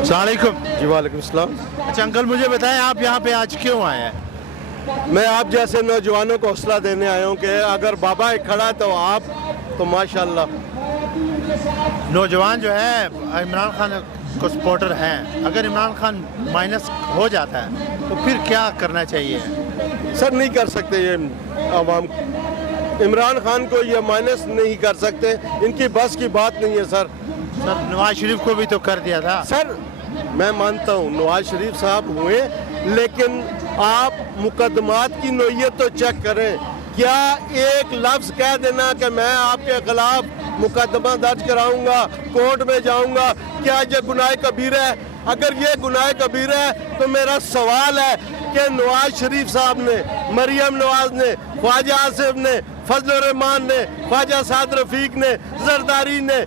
अस्सलाम वालेकुम। जी वालेकुम सलाम। अच्छा अंकल, मुझे बताएं आप यहाँ पे आज क्यों आए हैं? मैं आप जैसे नौजवानों को हौसला देने आया हूँ कि अगर बाबा एक खड़ा तो आप तो माशाल्लाह। नौजवान जो है इमरान खान को सपोर्टर हैं, अगर इमरान खान माइनस हो जाता है तो फिर क्या करना चाहिए? सर नहीं कर सकते ये आवाम, इमरान खान को ये माइनस नहीं कर सकते, इनकी बस की बात नहीं है सर। सर नवाज शरीफ को भी तो कर दिया था। सर मैं मानता हूँ नवाज शरीफ साहब हुए, लेकिन आप मुकदमात की नोयत तो चेक करें। क्या एक लफ्ज़ कह देना कि मैं आपके खिलाफ मुकदमा दर्ज कराऊंगा, कोर्ट में जाऊंगा, क्या ये गुनाह कबीरा है? अगर ये गुनाह कबीरा है तो मेरा सवाल है कि नवाज शरीफ साहब ने, मरियम नवाज ने, ख्वाजा आसिफ ने, फजल रहमान ने, ख्वाजा साद रफीक ने, जरदारी ने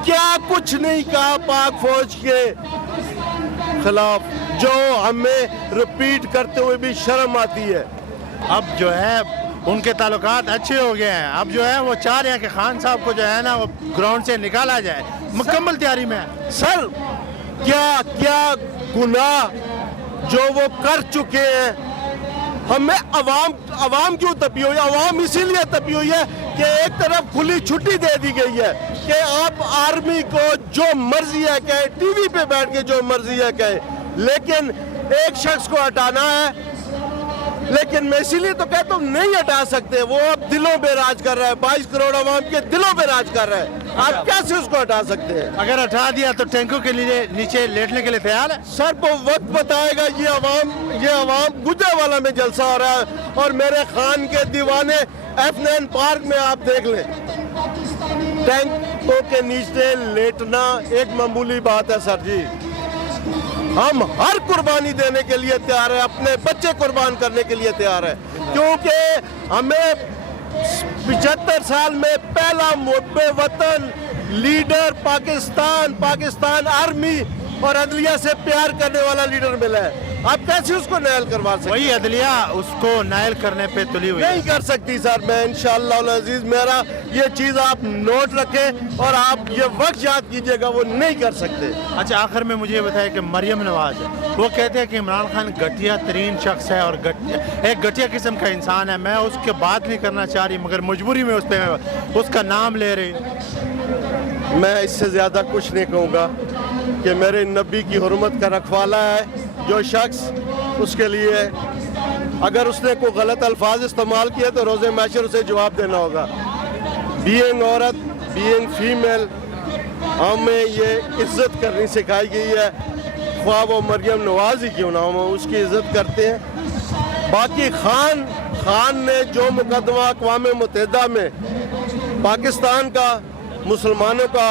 क्या कुछ नहीं कहा पाक फौज के खिलाफ, जो हमें रिपीट करते हुए भी शर्म आती है। अब जो है उनके ताल्लुकात अच्छे हो गए हैं, अब जो है वो चाह रहे हैं कि खान साहब को जो है ना वो ग्राउंड से निकाला जाए, मुकम्मल तैयारी में है। सर क्या क्या गुनाह जो वो कर चुके हैं, हमें अवाम क्यों तपी हुई है? अवाम इसीलिए तपी हुई है कि एक तरफ खुली छुट्टी दे दी गई है कि आप आर्मी को जो मर्जी है कहे, टीवी पे बैठ के जो मर्जी है कहे, लेकिन एक शख्स को हटाना है। लेकिन मैं इसीलिए तो कहता हूँ नहीं हटा सकते, वो अब दिलों पे राज कर रहा है, 22 करोड़ अवाम के दिलों पे राज कर रहा है, आप कैसे उसको हटा सकते हैं? अगर हटा दिया तो टैंकों के लिए नीचे लेटने के लिए तैयार है? सर वो वक्त बताएगा। ये अवाम गुजरावाला में जलसा हो रहा है और मेरे खान के दीवाने F9 पार्क में आप देख लें, टैंकों के नीचे लेटना एक मामूली बात है सर जी। हम हर कुर्बानी देने के लिए तैयार है, अपने बच्चे कुर्बान करने के लिए तैयार है, क्योंकि हमें 75 साल में पहला मुहब्बे वतन लीडर पाकिस्तान आर्मी और अदलिया से प्यार करने वाला लीडर मिला है। आप कैसे उसको नायल करवा सकते? वही अदलिया उसको नायल करने पे तुली हुई नहीं कर सकती सर। मैं इंशाअल्लाह अजीज, मेरा ये चीज़ आप नोट रखें और आप ये वक्त याद कीजिएगा, वो नहीं कर सकते। अच्छा आखिर में मुझे बताया कि मरियम नवाज है, वो कहते हैं कि इमरान खान घटिया तरीन शख्स है और एक घटिया किस्म का इंसान है। मैं उसके बात नहीं करना चाह रही, मगर मजबूरी में उस पर उसका नाम ले रही। मैं इससे ज़्यादा कुछ नहीं कहूँगा कि मेरे नबी की हुर्मत का रखवाला है जो शख्स, उसके लिए अगर उसने कोई गलत अल्फाज इस्तेमाल किए तो रोज़े महशर उसे जवाब देना होगा। बीइंग औरत, बीइंग फीमेल, हमें ये इज़्ज़त करनी सिखाई गई है, ख्वाह वो मरियम नवाज ही क्यों ना हो, हम उसकी इज़्ज़त करते हैं। बाकी खान ने जो मुकदमा अक़वाम मुत्तहिदा में पाकिस्तान का, मुसलमानों का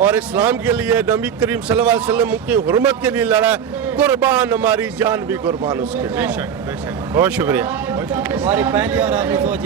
और इस्लाम के लिए, नबी करीम सल्लल्लाहु अलैहि वसल्लम की हुर्मत के लिए लड़ा, कुर्बान हमारी जान भी कुर्बान उसके लिए। बेशक बेशक, बहुत शुक्रिया। हमारी पहली और आखिरी सोच